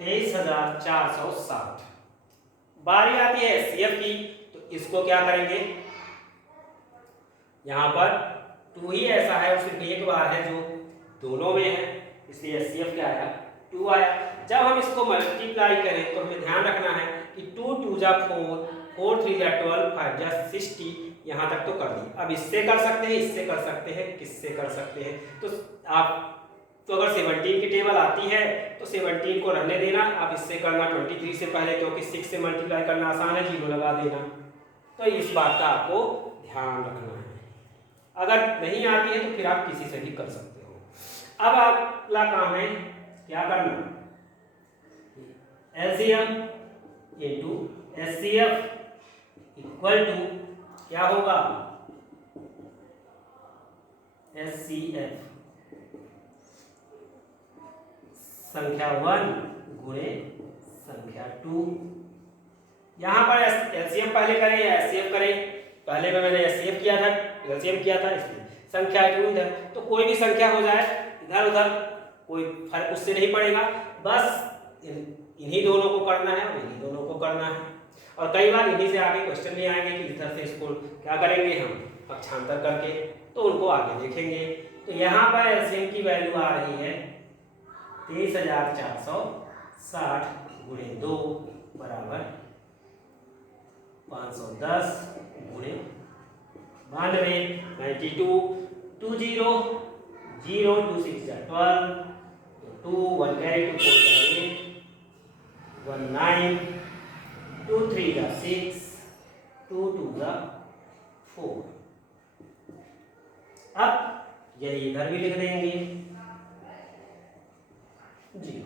23,460। बारी आती है एचसीएफ की, तो इसको क्या करेंगे, यहाँ पर 2 ही ऐसा है और सिर्फ एक बार है जो दोनों में है, इसलिए एचसीएफ क्या आया, 2 आया। जब हम इसको मल्टीप्लाई करें तो हमें ध्यान रखना है कि 2 2 जा 4, 4 3 जा 12, 5 जा 60, यहाँ तक तो कर दी। अब इससे कर सकते हैं, इससे कर सकते हैं, किससे कर सकते हैं, तो आप तो अगर 17 की टेबल आती है तो 17 को रहने देना, आप इससे करना 23 से पहले, क्योंकि 6 से मल्टीप्लाई करना आसान है, 0 लगा देना। तो इस बात का आपको ध्यान रखना है। अगर नहीं आती है तो फिर आप किसी से भी कर सकते हो। अब अगला काम है क्या करना, LCM into HCF equal to क्या होगा, एचसीएफ संख्या 1 गुणे संख्या 2। यहाँ पर एलसीएम पहले करें या एचसीएफ करें, पहले में मैंने एचसीएफ किया था, एलसीएम किया था, इसलिए संख्या 2 इधर, तो कोई भी संख्या हो जाए इधर उधर कोई फर्क उससे नहीं पड़ेगा, बस इन्हीं दोनों को करना है और इन्हीं दोनों को करना है। और कई बार इन्हीं से आगे क्वेश्चन नहीं आएंगे कि इधर से इसको क्या करेंगे हम पक्षांतर करके, तो उनको आगे देखेंगे। तो यहाँ पर एलसीएम की वैल्यू आ रही है 23,460 गुणे 2 बराबर 510 गुणे 92, 92, 20, 0, 2 6 जा 12, 2 1 कैरी 2 4 जा 8, 1 9, 2 3 जा 6, 2 2 जा 4। अब यही इधर भी लिख देंगे जी।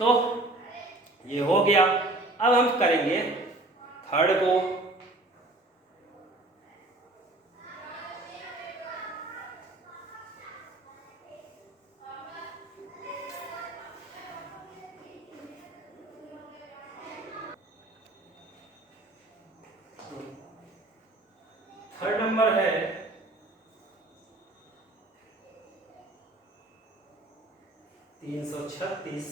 तो ये हो गया। अब हम करेंगे थर्ड को, थर्ड नंबर है 336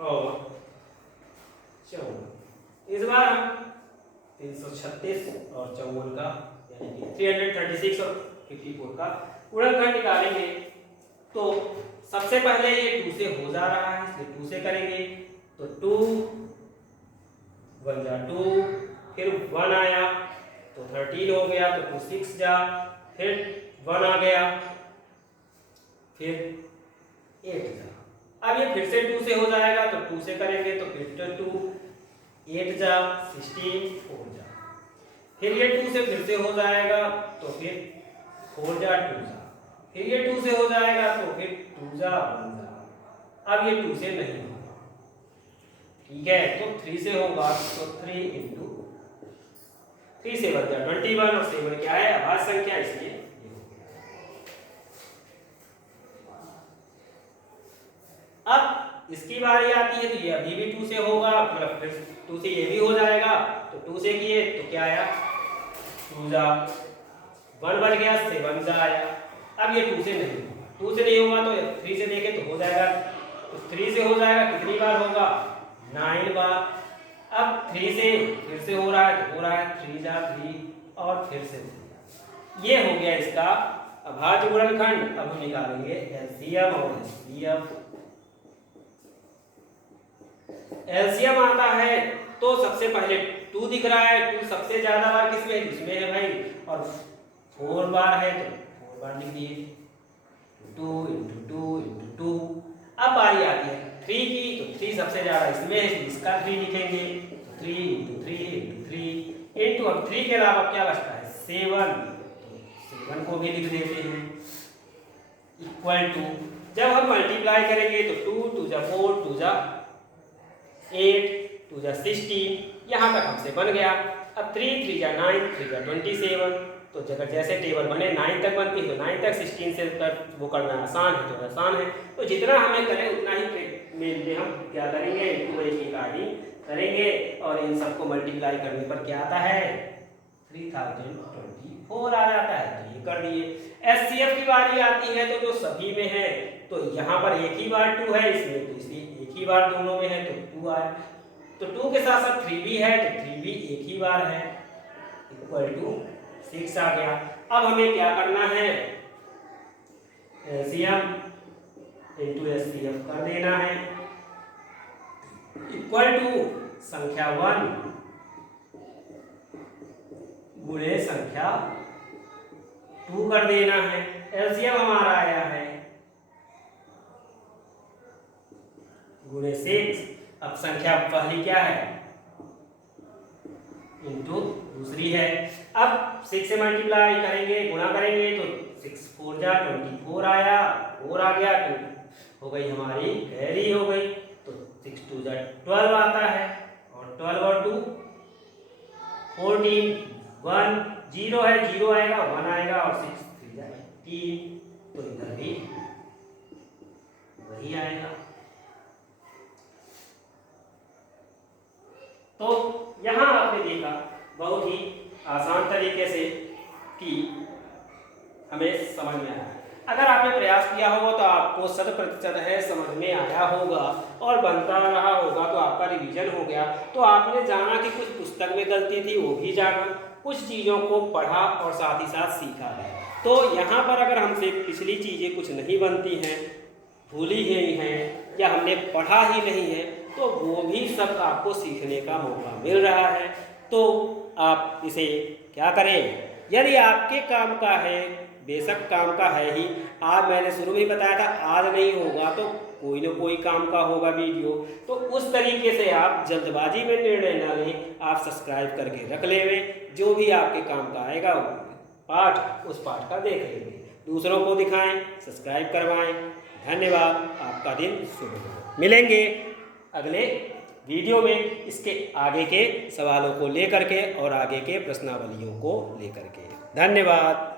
और 54। इस बार हम 336 और 54 का यानी कि 336 और 54 का गुणनखंड निकालेंगे। तो सबसे पहले ये 2 से हो जा रहा है, इसलिए 2 से करेंगे, तो 2 1 जा 2, फिर 1 आया तो 13 हो गया, तो 2 6 जा, फिर 1 आ गया, फिर 8 जा। अब ये फिर से 2 से हो जाएगा, तो 2 से करेंगे तो फिर 2 8 जा 16 4 जा, फिर ये 2 से फिर से हो जाएगा, तो फिर 4 जा 2 जा, फिर ये 2 से हो जाएगा, तो फिर 2 जा 1 जा। अब ये 2 से नहीं होगा, ठीक है, तो 3 से होगा, तो 3 इंटू 3 से बन जाए 21 और 7 क्या है अभाज्य संख्या, इसलिए अब इसकी बारी आती है, तो ये अभी भी 2 से होगा, मतलब फिर 2 से ये भी हो जाएगा, तो 2 से किए तो क्या आया 2 जा 1 बच गया, 7 जा आया। अब ये 2 से नहीं होगा, 2 से नहीं होगा तो 3 से देखें तो हो जाएगा, तो 3 से हो जाएगा, कितनी बार होगा 9 बार। अब 3 से फिर से हो रहा है, तो हो रहा है 3 जा 3 और फिर से 3। ये हो गया इसका अभाज्य गुणनखंड। अब हम निकालेंगे एलसीएम और एचसीएफ। एलसीएम आता है तो सबसे पहले 2 दिख रहा है, 2 सबसे ज्यादा बार किसमें है, इसमें है भाई, और 4 बार है तो 4 बार लिख दिए, 2 × 2 × 2। अब बारी आती है 3 की, तो 3 सबसे ज्यादा इसमें है, इसका 3 लिखेंगे, तो 3 × 3 × 3 इंटू, अब 3 के अलावा क्या बचता है 7, तो 7 को भी लिख देते हैं इक्वल टू, जब हम मल्टीप्लाई करेंगे तो 2 2 जा 4 2 जा 8 2 जा 16, यहाँ तक हमसे बन गया। अब 3 3 जा 9 3 जा 27, तो जगह जैसे टेबल बने 9 तक बनती है, तो 9 तक 16 से तक वो करना आसान है, तो आसान है। तो जितना हमें करें उतना ही में हम क्या करेंगे, इनको एक इकाई करेंगे और इन सबको मल्टीप्लाई करने पर क्या आता है 3024 आ जाता है। तो ये कर दिए। एचसीएफ की बारी आती है तो जो सभी में है, तो यहाँ पर एक ही बार 2 है, इसमें तो इसी एक ही बार दोनों में है तो 2 आया, तो 2 के साथ साथ 3 भी है तो 3 भी एक ही बार है, इक्वल टू 6 आ गया। अब हमें क्या करना है, एलसीएम इनटू एचसीएफ कर देना है, इक्वल टू संख्या 1 गुणे संख्या 2 कर देना है। एलसीएम हमारा आया है गुणे 6। अब संख्या पहली क्या है इनटू दूसरी है। अब 6 से मल्टीप्लाई करेंगे, गुणा करेंगे तो 6 4 जा 24 आया, 4 आ गया, 2 हो गई हमारी कैरी हो गई, तो 6 2 जा 12 आता है, और 12 और 2 14, 1 0 है, 0 आएगा, 1 आएगा, और 6 3 जा 18, तो इधर भी वही आएगा। तो यहाँ आपने देखा बहुत ही आसान तरीके से कि हमें समझ में आया। अगर आपने प्रयास किया होगा तो आपको 100% है समझ में आया होगा और बनता रहा होगा, तो आपका रिवीजन हो गया। तो आपने जाना कि कुछ पुस्तक में गलती थी वो भी जाना, कुछ चीज़ों को पढ़ा और साथ ही साथ सीखा है। तो यहाँ पर अगर हमसे पिछली चीज़ें कुछ नहीं बनती हैं, भूली गई हैं, या हमने पढ़ा ही नहीं है, तो वो भी सब आपको सीखने का मौका मिल रहा है। तो आप इसे क्या करें, यदि आपके काम का है, बेशक काम का है ही, आज मैंने शुरू में ही बताया था आज नहीं होगा तो कोई ना कोई काम का होगा वीडियो, तो उस तरीके से आप जल्दबाजी में निर्णय न लें, आप सब्सक्राइब करके रख लें, जो भी आपके काम का आएगा पाठ उस पाठ का देख लेंगे, दूसरों को दिखाएं, सब्सक्राइब करवाएं। धन्यवाद, आपका दिन शुभ हो। मिलेंगे अगले वीडियो में इसके आगे के सवालों को लेकर के और आगे के प्रश्नावलियों को लेकर के। धन्यवाद।